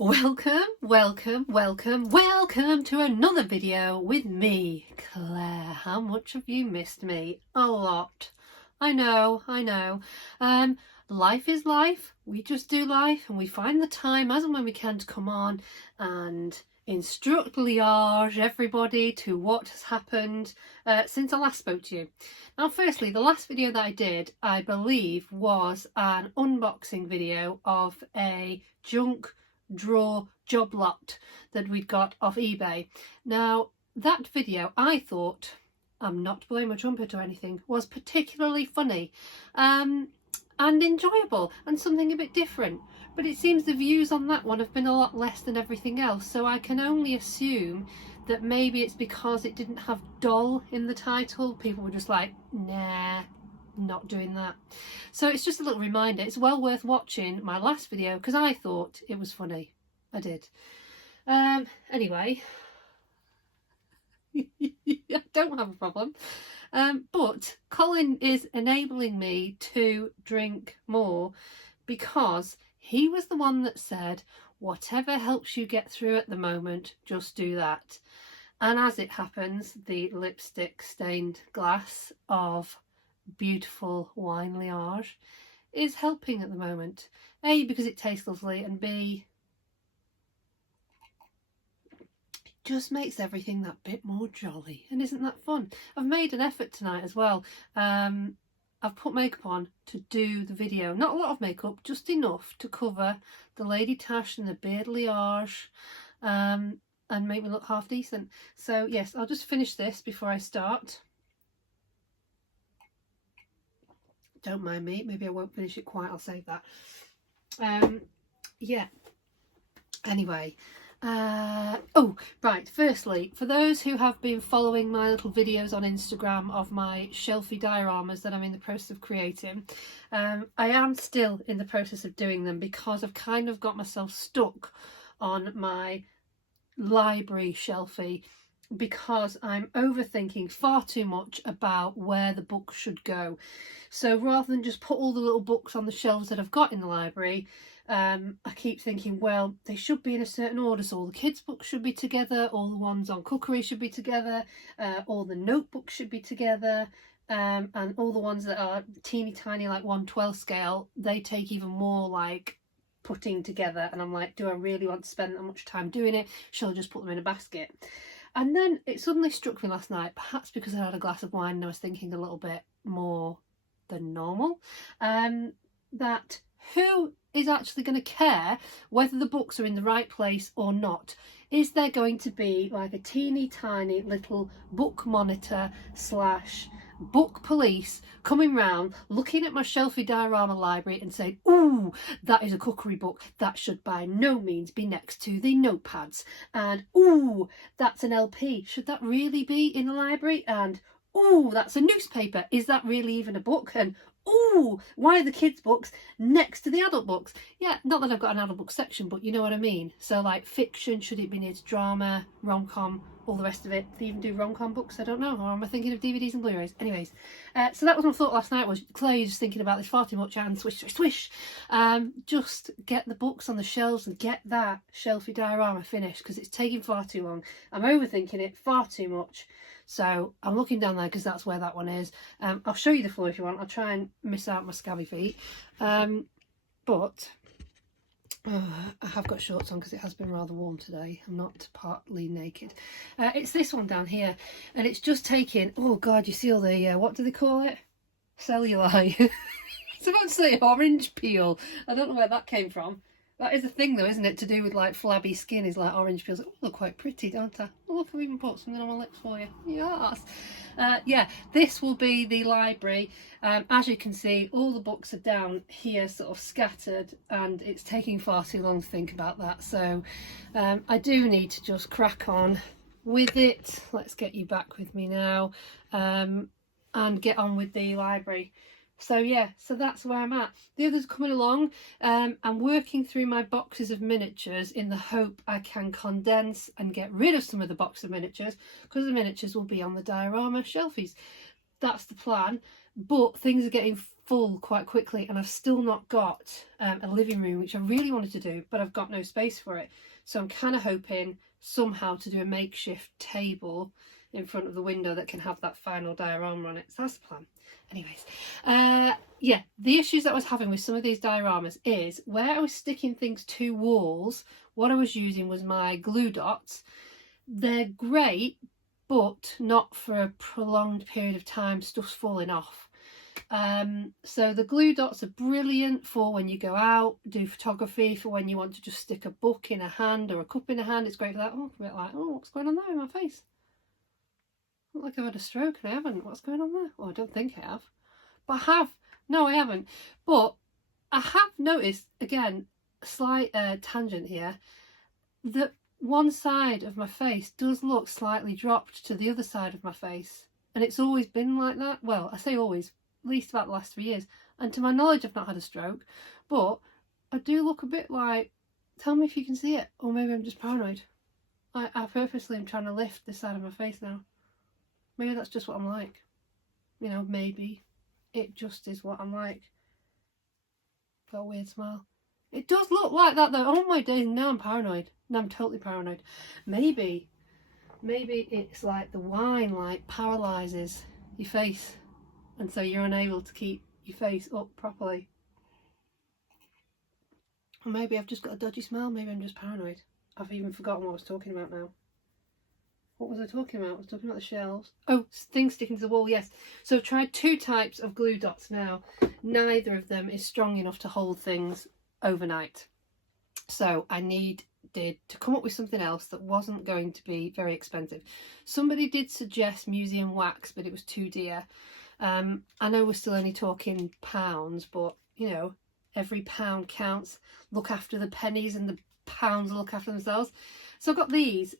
Welcome to another video with me, Claire. How much have you missed me? A lot. I know. Life is life. We just do life and we find the time as and when we can to come on and instruct liage everybody to what has happened since I last spoke to you. Now, firstly, the last video that I did, I believe, was an unboxing video of a junk drawer job lot that we'd got off eBay. Now, that video, I thought, I'm not blowing my trumpet or anything, was particularly funny and enjoyable and something a bit different. But it seems the views on that one have been a lot less than everything else, so I can only assume that maybe it's because it didn't have doll in the title. People were just like, nah, not doing that. So it's just a little reminder. It's well worth watching my last video because I thought it was funny. I did. Anyway, I don't have a problem. But Colin is enabling me to drink more because he was the one that said, whatever helps you get through at the moment, just do that. And as it happens, the lipstick stained glass of beautiful wine liage is helping at the moment. A, because it tastes lovely, and B, it just makes everything that bit more jolly. And isn't that fun? I've made an effort tonight as well. I've put makeup on to do the video. Not a lot of makeup, just enough to cover the lady tash and the beard liage and make me look half decent. So yes, I'll just finish this before I start. Don't mind me, maybe I won't finish it quite, I'll save that. Yeah, anyway, oh right, firstly, for those who have been following my little videos on Instagram of my shelfie dioramas that I'm in the process of creating, I am still in the process of doing them because I've kind of got myself stuck on my library shelfie because I'm overthinking far too much about where the books should go. So rather than just put all the little books on the shelves that I've got in the library, I keep thinking, well, they should be in a certain order. So all the kids' books should be together, all the ones on cookery should be together, all the notebooks should be together, and all the ones that are teeny tiny, like 1/12 scale, they take even more like putting together. And I'm like, do I really want to spend that much time doing it? Shall I just put them in a basket? And then it suddenly struck me last night, perhaps because I had a glass of wine and I was thinking a little bit more than normal, that who is actually going to care whether the books are in the right place or not? Is there going to be like a teeny tiny little book monitor slash book police coming round looking at my shelfie diorama library and saying, ooh, that is a cookery book, that should by no means be next to the notepads, and ooh, that's an LP, should that really be in the library, and ooh, that's a newspaper, is that really even a book, and ooh, why are the kids' books next to the adult books? Yeah, not that I've got an adult book section, but you know what I mean. So like fiction, should it be near to drama, rom-com, all the rest of it? Do they even do rom-com books? I don't know. Or am I thinking of DVDs and Blu-rays? Anyways, so that was my thought last night, was Claire, you're just thinking about this far too much, and swish, swish, swish. Just get the books on the shelves and get that shelfie diorama finished because it's taking far too long. I'm overthinking it far too much. So I'm looking down there because that's where that one is. I'll show you the floor if you want. I'll try and miss out my scabby feet. But I have got shorts on because it has been rather warm today. I'm not partly naked. It's this one down here. And it's just taking, oh God, you see all the, what do they call it? Cellulite. I was about to say orange peel. I don't know where that came from. That is a thing though, isn't it? To do with like flabby skin is like orange peels. Oh, they're quite pretty, don't I? Oh, look, I've even put something on my lips for you. Yes. Yeah, this will be the library. As you can see, all the books are down here sort of scattered and it's taking far too long to think about that. So I do need to just crack on with it. Let's get you back with me now and get on with the library. So yeah, so that's where I'm at. The others coming along. I'm working through my boxes of miniatures in the hope I can condense and get rid of some of the box of miniatures because the miniatures will be on the diorama shelfies. That's the plan. but things are getting full quite quickly, and I've still not got a living room, which I really wanted to do, but I've got no space for it. So I'm kind of hoping somehow to do a makeshift table in front of the window that can have that final diorama on it. So that's the plan. Anyways, yeah, the issues that I was having with some of these dioramas is where I was sticking things to walls, what I was using was my glue dots. They're great, but not for a prolonged period of time. Stuff's falling off. So the glue dots are brilliant for when you go out, do photography, for when you want to just stick a book in a hand or a cup in a hand. It's great for that. Oh, a bit like, oh, what's going on there in my face? Look like I've had a stroke and I haven't. What's going on there? Well, I don't think I have. But I have. No, I haven't. But I have noticed, again, a slight tangent here, that one side of my face does look slightly dropped to the other side of my face. And it's always been like that. Well, I say always, at least about the last 3 years. And to my knowledge, I've not had a stroke. But I do look a bit like, tell me if you can see it. Or maybe I'm just paranoid. I purposely am trying to lift this side of my face now. Maybe that's just what I'm like. You know, maybe it just is what I'm like. Got a weird smile. It does look like that though. Oh my days, now I'm paranoid. Now I'm totally paranoid. Maybe it's like the wine like paralyses your face, and so you're unable to keep your face up properly. Or maybe I've just got a dodgy smile. Maybe I'm just paranoid. I've even forgotten what I was talking about now. What was I talking about? I was talking about the shelves. Oh, things sticking to the wall, yes. So I've tried 2 types of glue dots now. Neither of them is strong enough to hold things overnight. So I needed to come up with something else that wasn't going to be very expensive. Somebody did suggest museum wax, but it was too dear. I know we're still only talking pounds, but you know, every pound counts. Look after the pennies and the pounds look after themselves. So I got these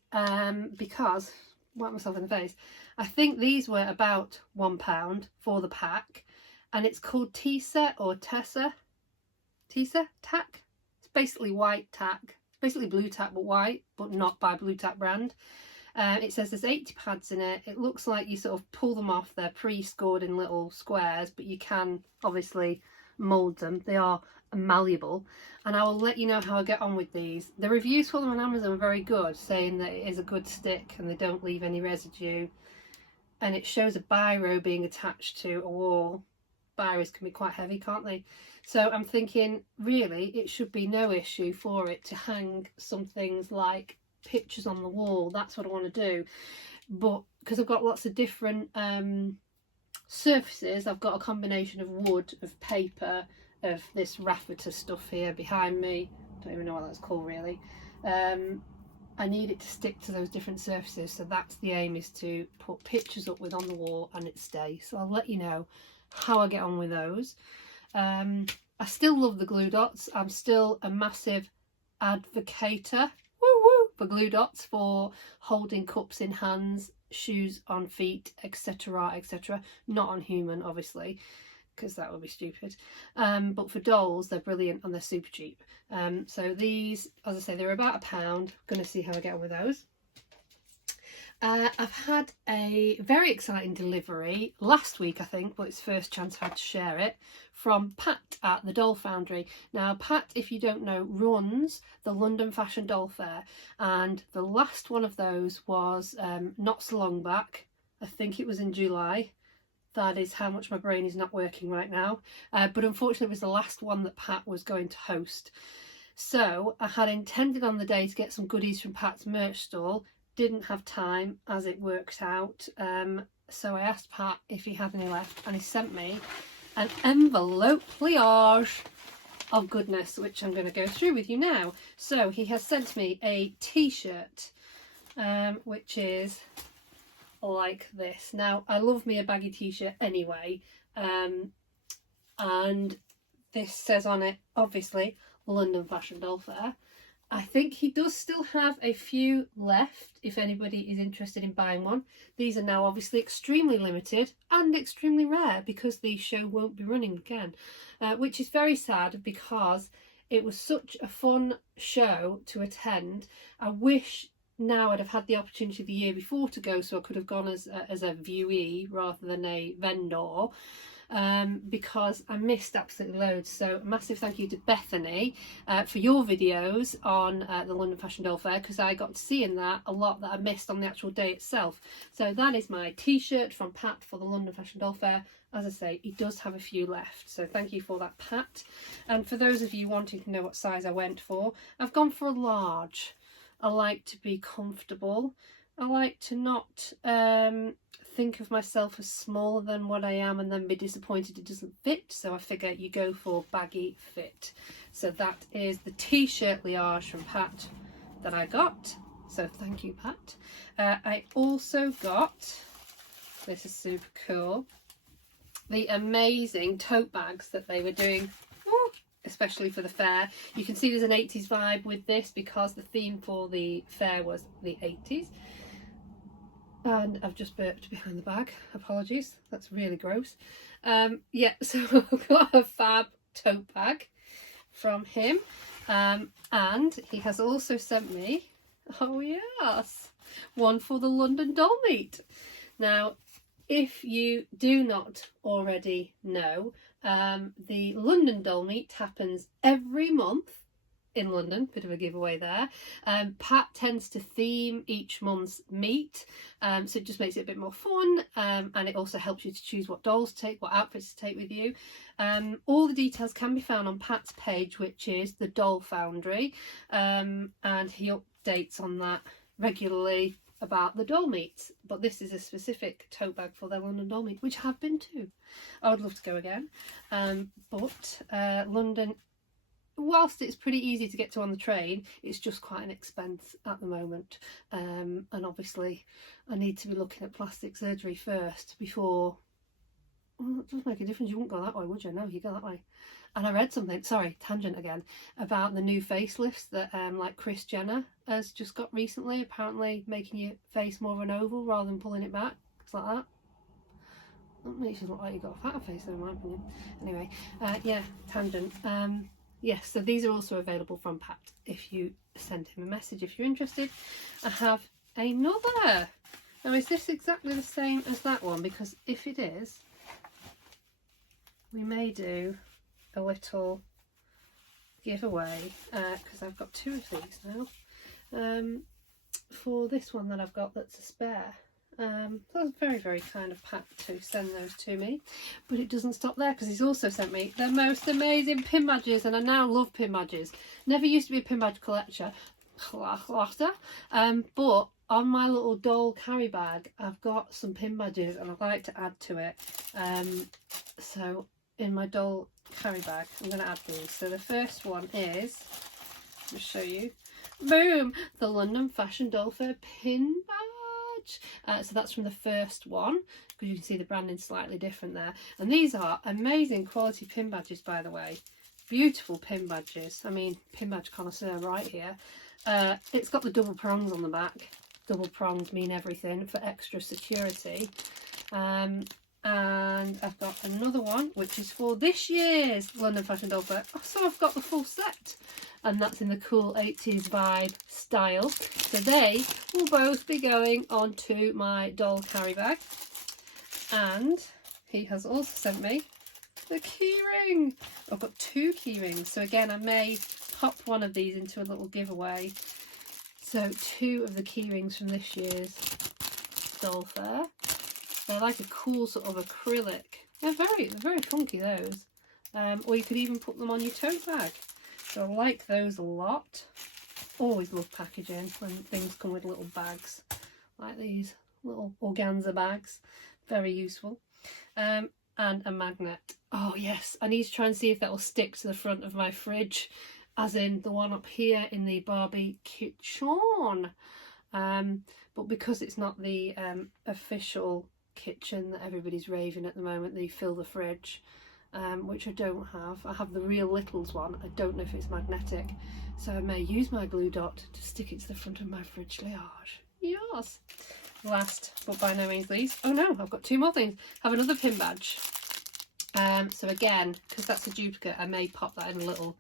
because, whacked myself in the face, I think these were about £1 for the pack, and it's called Tessa or Tessa tack. It's basically white tack. It's basically blue tack but white, but not by Blue Tack brand. It says there's 80 pads in it. It looks like you sort of pull them off. They're pre-scored in little squares, but you can obviously mould them. They are malleable, and I will let you know how I get on with these. The reviews for them on Amazon are very good, saying that it is a good stick and they don't leave any residue, and it shows a biro being attached to a wall. Biros can be quite heavy, can't they? So I'm thinking really it should be no issue for it to hang some things like pictures on the wall. That's what I want to do, but because I've got lots of different surfaces, I've got a combination of wood, of paper, of this raffia stuff here behind me. Don't even know what that's called really. I need it to stick to those different surfaces, so that's the aim, is to put pictures up with on the wall and it stays. So I'll let you know how I get on with those. I still love the glue dots. I'm still a massive advocator for glue dots, for holding cups in hands, shoes on feet, etc, etc. Not on human, obviously, because that would be stupid. But for dolls, they're brilliant and they're super cheap. So these, as I say, they're about £1. Gonna see how I get on with those. I've had a very exciting delivery last week, I think, but it's first chance I've had to share it, from Pat at the Doll Foundry. Now, Pat, if you don't know, runs the London Fashion Doll Fair, and the last one of those was not so long back. I think it was in July. That is how much my brain is not working right now. But unfortunately, it was the last one that Pat was going to host. So I had intended on the day to get some goodies from Pat's merch stall. Didn't have time, as it worked out. So I asked Pat if he had any left, and he sent me an envelope pliage of goodness, which I'm going to go through with you now. So he has sent me a t-shirt, which is like this. Now, I love me a baggy t-shirt anyway, and this says on it, obviously, London Fashion Doll Fair. I think he does still have a few left if anybody is interested in buying one. These are now obviously extremely limited and extremely rare because the show won't be running again, which is very sad because it was such a fun show to attend. I wish now I'd have had the opportunity the year before to go, so I could have gone as a viewee rather than a vendor. because I missed absolutely loads. So a massive thank you to Bethany for your videos on the London Fashion Doll Fair, because I got to see in that a lot that I missed on the actual day itself. So that is my t-shirt from Pat for the London Fashion Doll Fair. As I say, he does have a few left, so thank you for that, Pat. And for those of you wanting to know what size I went for, I've gone for a large. I like to be comfortable. I like to not think of myself as smaller than what I am and then be disappointed it doesn't fit, so I figure you go for baggy fit. So that is the t-shirt liage from Pat that I got, so thank you, Pat. I also got, this is super cool, the amazing tote bags that they were doing, especially for the fair. You can see there's an 80s vibe with this because the theme for the fair was the 80s. And I've just burped behind the bag, apologies, that's really gross. Yeah, so I've got a fab tote bag from him, and he has also sent me, oh yes, one for the London Doll Meet. Now, if you do not already know, the London Doll Meet happens every month in London, bit of a giveaway there. Pat tends to theme each month's meet, so it just makes it a bit more fun, and it also helps you to choose what dolls to take, what outfits to take with you. All the details can be found on Pat's page, which is the Doll Foundry, and he updates on that regularly about the doll meets. But this is a specific tote bag for their London Doll Meet, which I have been to. I would love to go again, but London, whilst it's pretty easy to get to on the train, it's just quite an expense at the moment, and obviously I need to be looking at plastic surgery first before. Well, it does make a difference. You wouldn't go that way, would you? No, you go that way. And I read something, sorry, tangent again, about the new facelifts that like Kris Jenner has just got recently, apparently making your face more of an oval rather than pulling it back. It's like that. That makes you look like you've got a fatter face though, in my opinion. Anyway, yeah, tangent. Yes, so these are also available from Pat if you send him a message if you're interested. I have another. Now, is this exactly the same as that one? Because if it is, we may do a little giveaway, because I've got two of these now, for this one that I've got that's a spare. That was very, very kind of Pat to send those to me, but it doesn't stop there, because he's also sent me the most amazing pin badges, and I now love pin badges. Never used to be a pin badge collector, but on my little doll carry bag I've got some pin badges and I'd like to add to it. So in my doll carry bag I'm going to add these. So the first one is, I'll show you, boom, the London Fashion Doll Fair pin badge. So that's from the first one, because you can see the branding slightly different there. And these are amazing quality pin badges, by the way. Beautiful pin badges. I mean, pin badge connoisseur right here. It's got the double prongs on the back. Double prongs mean everything for extra security. And I've got another one which is for this year's London Fashion Doll Fair. Oh, so I've got the full set, and that's in the cool 80s vibe style. So they will both be going onto my doll carry bag. And he has also sent me the keyring. I've got two keyrings, so again I may pop one of these into a little giveaway. So two of the keyrings from this year's doll fair. They're like a cool sort of acrylic. They're very funky, those. Or you could even put them on your tote bag. So I like those a lot. Always love packaging when things come with little bags like these little organza bags. Very useful. And a magnet. Oh yes, I need to try and see if that will stick to the front of my fridge, as in the one up here in the Barbie kitchen. But because it's not the official kitchen that everybody's raving at the moment, they fill the fridge, which I don't have. I have the Real Littles one. I don't know if it's magnetic, so I may use my glue dot to stick it to the front of my fridge liage. Yes. Last but by no means least, oh no, I've got two more things. I have another pin badge. So again, because that's a duplicate, I may pop that in a little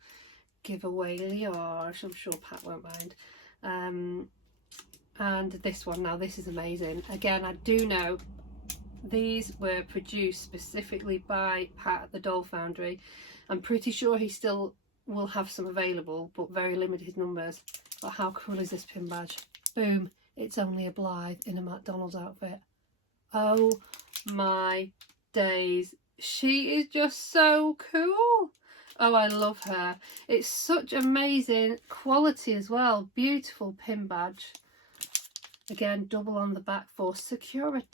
giveaway liage. I'm sure Pat won't mind. And this one, now this is amazing. Again, I do know These were produced specifically by Pat at the Doll Foundry. I'm pretty sure he still will have some available, but very limited numbers. But how cool is this pin badge? Boom, it's only a Blythe in a McDonald's outfit. Oh my days, she is just so cool. Oh, I love her. It's such amazing quality as well. Beautiful pin badge. Again, double on the back for security.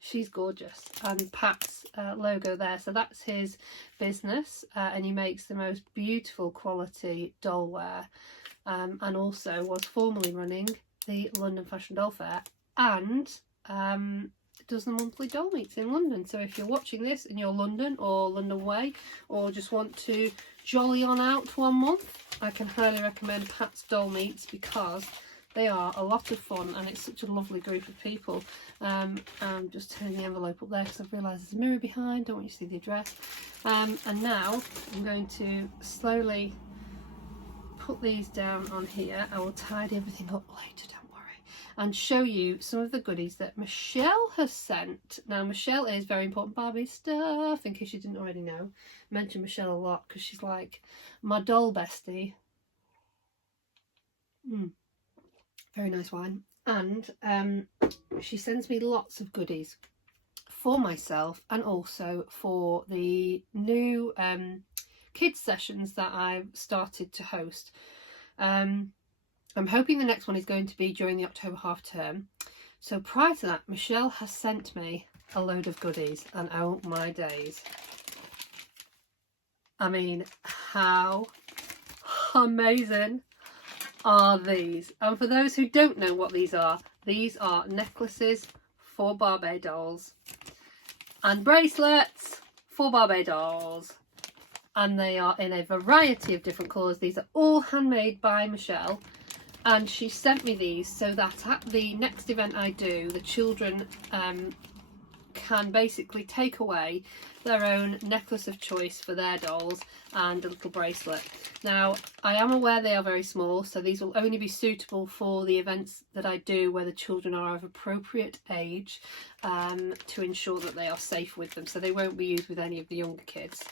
She's gorgeous. And Pat's logo there. So that's his business. And he makes the most beautiful quality dollware. And also was formerly running the London Fashion Doll Fair. And does the monthly doll meets in London. So if you're watching this and you're London or London way, or just want to jolly on out 1 month, I can highly recommend Pat's doll meets, because they are a lot of fun and it's such a lovely group of people. I'm just turning the envelope up there because I've realised there's a mirror behind. Don't want you to see the address. And now I'm going to slowly put these down on here. I will tidy everything up later, don't worry, and show you some of the goodies that Michelle has sent. Now, Michelle is very important Barbie stuff, in case you didn't already know. I mention Michelle a lot because she's like my doll bestie. Very nice wine. And she sends me lots of goodies for myself and also for the new kids sessions that I've started to host. I'm hoping the next one is going to be during the October half term. So prior to that, Michelle has sent me a load of goodies, and oh my days. I mean, how amazing are these? And for those who don't know what these are necklaces for Barbie dolls and bracelets for Barbie dolls, and they are in a variety of different colours. These are all handmade by Michelle, and she sent me these so that at the next event I do, the children can basically take away their own necklace of choice for their dolls and a little bracelet. Now, I am aware they are very small, so these will only be suitable for the events that I do where the children are of appropriate age, to ensure that they are safe with them. So they won't be used with any of the younger kids.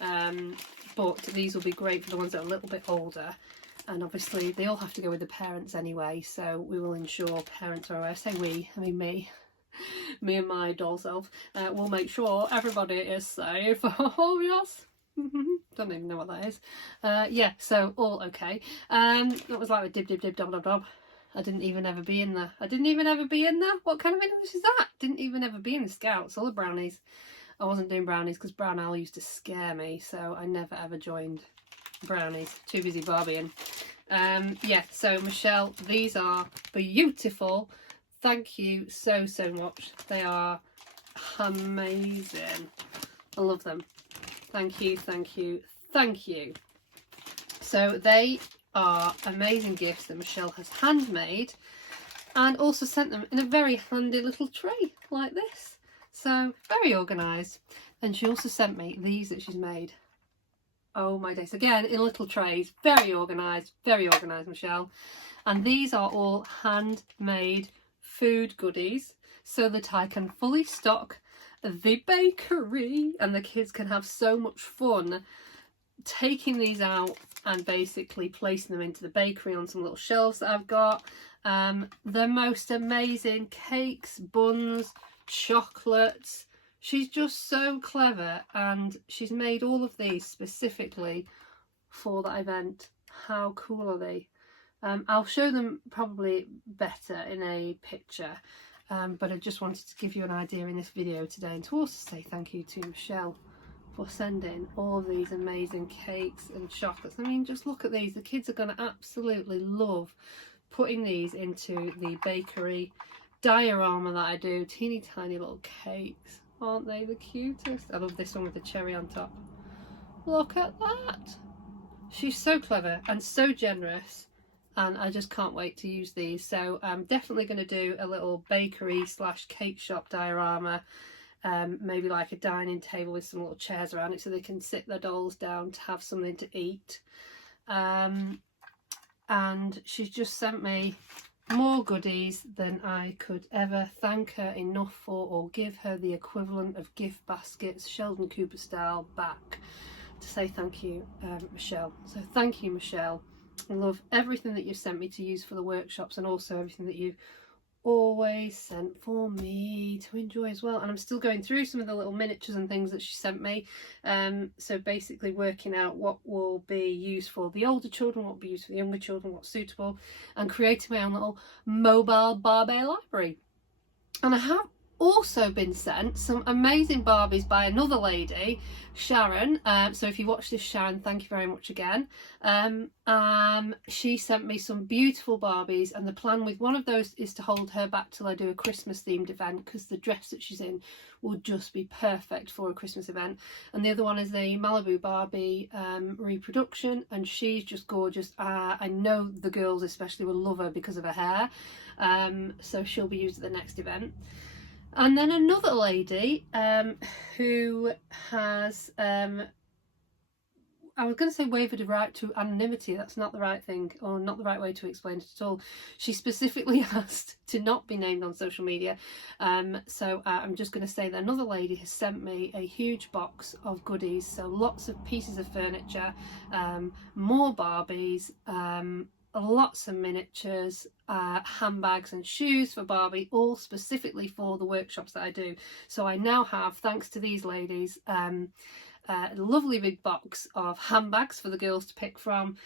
But these will be great for the ones that are a little bit older. And obviously they all have to go with the parents anyway, so we will ensure parents are aware. I say we, I mean me. Me and my doll self will make sure everybody is safe. Oh yes. Don't even know what that is. Yeah, so all okay. That was like a dib dib dib dob dob dob. I didn't even ever be in there. I didn't even ever be in there. What kind of English is that? Didn't even ever be in the Scouts or the Brownies. I wasn't doing Brownies because Brown Owl used to scare me, so I never ever joined Brownies. Too busy Barbieing. Yeah, so Michelle, these are beautiful. Thank you so much. They are amazing. I love them. Thank you, thank you, thank you. So they are amazing gifts that Michelle has handmade and also sent them in a very handy little tray like this. So very organised. And she also sent me these that she's made. Oh my days. Again, in little trays. Very organised, Michelle. And these are all handmade food goodies so that I can fully stock the bakery and the kids can have so much fun taking these out and basically placing them into the bakery on some little shelves that I've got. The most amazing cakes, buns, chocolates. She's just so clever, and she's made all of these specifically for that event. How cool are they? I'll show them probably better in a picture, but I just wanted to give you an idea in this video today, and to also say thank you to Michelle for sending all of these amazing cakes and chocolates. I mean, just look at these. The kids are going to absolutely love putting these into the bakery diorama that I do. Teeny tiny little cakes. Aren't they the cutest? I love this one with the cherry on top. Look at that. She's so clever and so generous, and I just can't wait to use these. So I'm definitely going to do a little bakery / cake shop diorama, maybe like a dining table with some little chairs around it so they can sit their dolls down to have something to eat. And she's just sent me more goodies than I could ever thank her enough for, or give her the equivalent of gift baskets, Sheldon Cooper style, back to say thank you, Michelle. So thank you, Michelle. I love everything that you've sent me to use for the workshops, and also everything that you've always sent for me to enjoy as well. And I'm still going through some of the little miniatures and things that she sent me, so basically working out what will be used for the older children, what will be used for the younger children, what's suitable, and creating my own little mobile Barbie library. And I have also been sent some amazing Barbies by another lady, Sharon. So if you watch this, Sharon, thank you very much again. She sent me some beautiful Barbies, and the plan with one of those is to hold her back till I do a Christmas themed event, because the dress that she's in will just be perfect for a Christmas event. And the other one is a Malibu Barbie reproduction, and she's just gorgeous. I know the girls especially will love her because of her hair, so she'll be used at the next event. And then another lady who has, I was going to say waived a right to anonymity. That's not the right thing, or not the right way to explain it at all. She specifically asked to not be named on social media. So I'm just going to say that another lady has sent me a huge box of goodies. So lots of pieces of furniture, more Barbies, lots of miniatures, handbags and shoes for Barbie, all specifically for the workshops that I do. So I now have, thanks to these ladies, a lovely big box of handbags for the girls to pick from,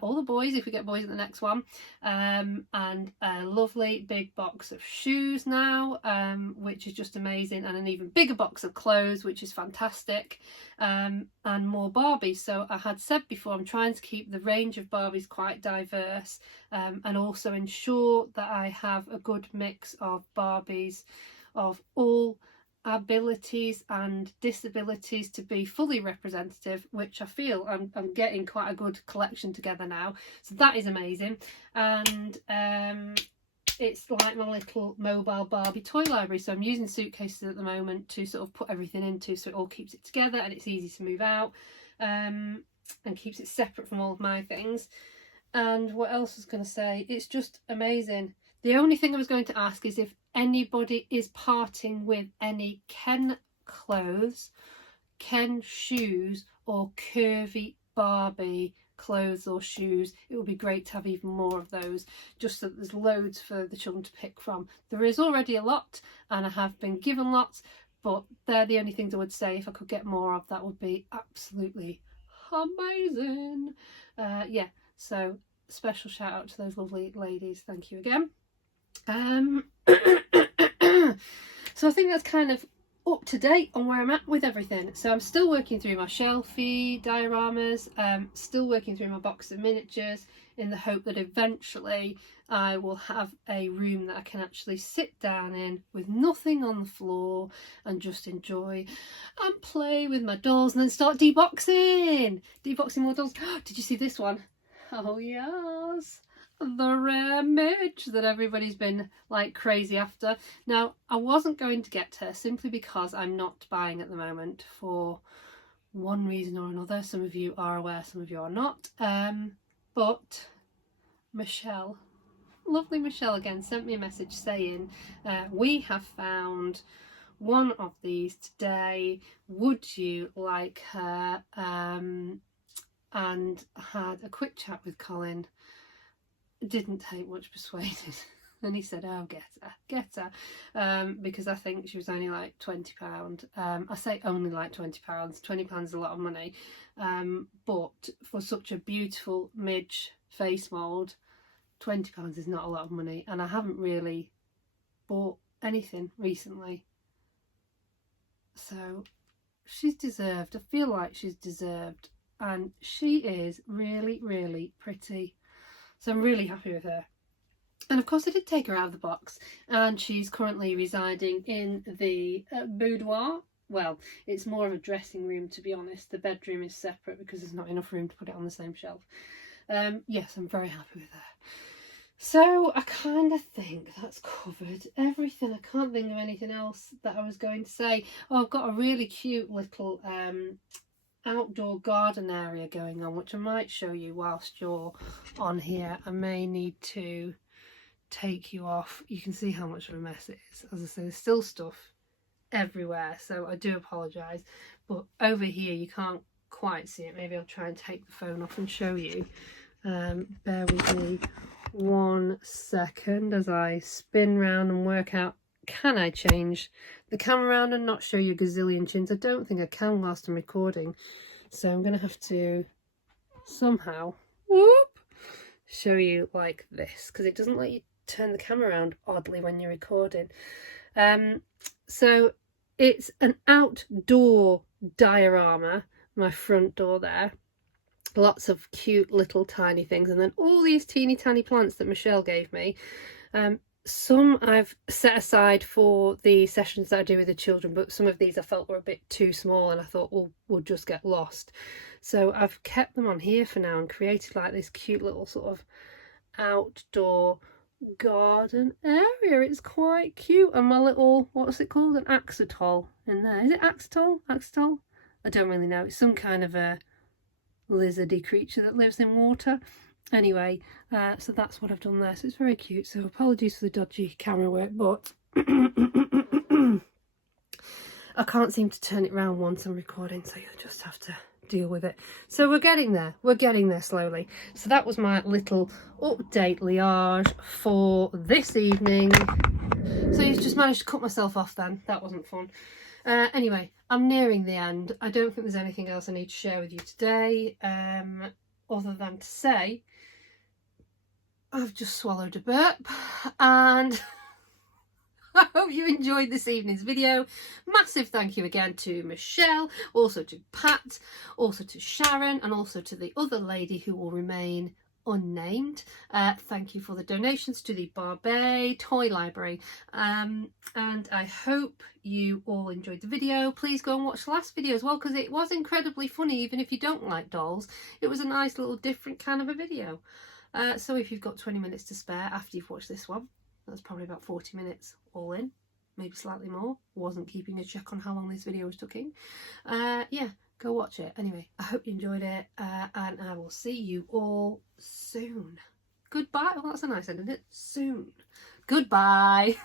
all the boys if we get boys at the next one, and a lovely big box of shoes now, which is just amazing, and an even bigger box of clothes, which is fantastic, and more Barbies. So I had said before, I'm trying to keep the range of Barbies quite diverse, and also ensure that I have a good mix of Barbies of all abilities and disabilities to be fully representative, which I feel I'm getting quite a good collection together now. So that is amazing. And it's like my little mobile Barbie toy library. So I'm using suitcases at the moment to sort of put everything into, so it all keeps it together and it's easy to move out, and keeps it separate from all of my things. And what else was going to say? It's just amazing. The only thing I was going to ask is if anybody is parting with any Ken clothes, Ken shoes, or curvy Barbie clothes or shoes. It would be great to have even more of those, just so that there's loads for the children to pick from. There is already a lot, and I have been given lots, but they're the only things I would say if I could get more of. That would be absolutely amazing. Yeah, so special shout out to those lovely ladies. Thank you again. So I think that's kind of up to date on where I'm at with everything. So I'm still working through my shelfie dioramas, still working through my box of miniatures, in the hope that eventually I will have a room that I can actually sit down in with nothing on the floor and just enjoy and play with my dolls, and then start deboxing more dolls. Did you see this one? Oh yes, the rare Midge that everybody's been like crazy after. Now, I wasn't going to get her simply because I'm not buying at the moment for one reason or another. Some of you are aware, some of you are not. But Michelle, lovely Michelle again, sent me a message saying, we have found one of these today. Would you like her? And had a quick chat with Colin. Didn't take much persuaded, and he said, oh, get her, because I think she was only like £20. I say only like £20. £20 is a lot of money, but for such a beautiful Midge face mould, £20 is not a lot of money, and I haven't really bought anything recently, so she's deserved. I feel like she's deserved, and she is really, really pretty. So I'm really happy with her. And of course I did take her out of the box, and she's currently residing in the boudoir. Well, it's more of a dressing room, to be honest. The bedroom is separate because there's not enough room to put it on the same shelf. Yes, I'm very happy with her. So I kind of think that's covered everything. I can't think of anything else that I was going to say. Oh, I've got a really cute little outdoor garden area going on, which I might show you whilst you're on here. I may need to take you off. You can see how much of a mess it is. As I say, there's still stuff everywhere, so I do apologise, but over here you can't quite see it. Maybe I'll try and take the phone off and show you. Bear with me 1 second as I spin round and work out, can I change the camera around and not show you a gazillion chins? I don't think I can whilst I'm recording, so I'm gonna have to somehow show you like this, because it doesn't let you turn the camera around oddly when you're recording. So it's an outdoor diorama, my front door there, lots of cute little tiny things, and then all these teeny tiny plants that Michelle gave me. Some I've set aside for the sessions that I do with the children, but some of these I felt were a bit too small and I thought, well, would just get lost. So I've kept them on here for now and created like this cute little sort of outdoor garden area. It's quite cute. And my little, what's it called, an axolotl in there. Is it axolotl? I don't really know. It's some kind of a lizardy creature that lives in water. Anyway, so that's what I've done there. So it's very cute. So apologies for the dodgy camera work, but I can't seem to turn it around once I'm recording, so you'll just have to deal with it. So we're getting there slowly. So that was my little update liage for this evening. So you've just managed to cut myself off then. That wasn't fun. Anyway, I'm nearing the end. I don't think there's anything else I need to share with you today, other than to say I've just swallowed a burp, and I hope you enjoyed this evening's video. Massive thank you again to Michelle, also to Pat, also to Sharon, and also to the other lady who will remain unnamed. Thank you for the donations to the Barbet Toy Library, and I hope you all enjoyed the video. Please go and watch the last video as well, because it was incredibly funny. Even if you don't like dolls, it was a nice little different kind of a video. So if you've got 20 minutes to spare after you've watched this one, that's probably about 40 minutes all in, maybe slightly more. Wasn't keeping a check on how long this video was taking. Yeah, go watch it. Anyway, I hope you enjoyed it, and I will see you all soon. Goodbye. Oh, that's a nice end, isn't it? Soon. Goodbye.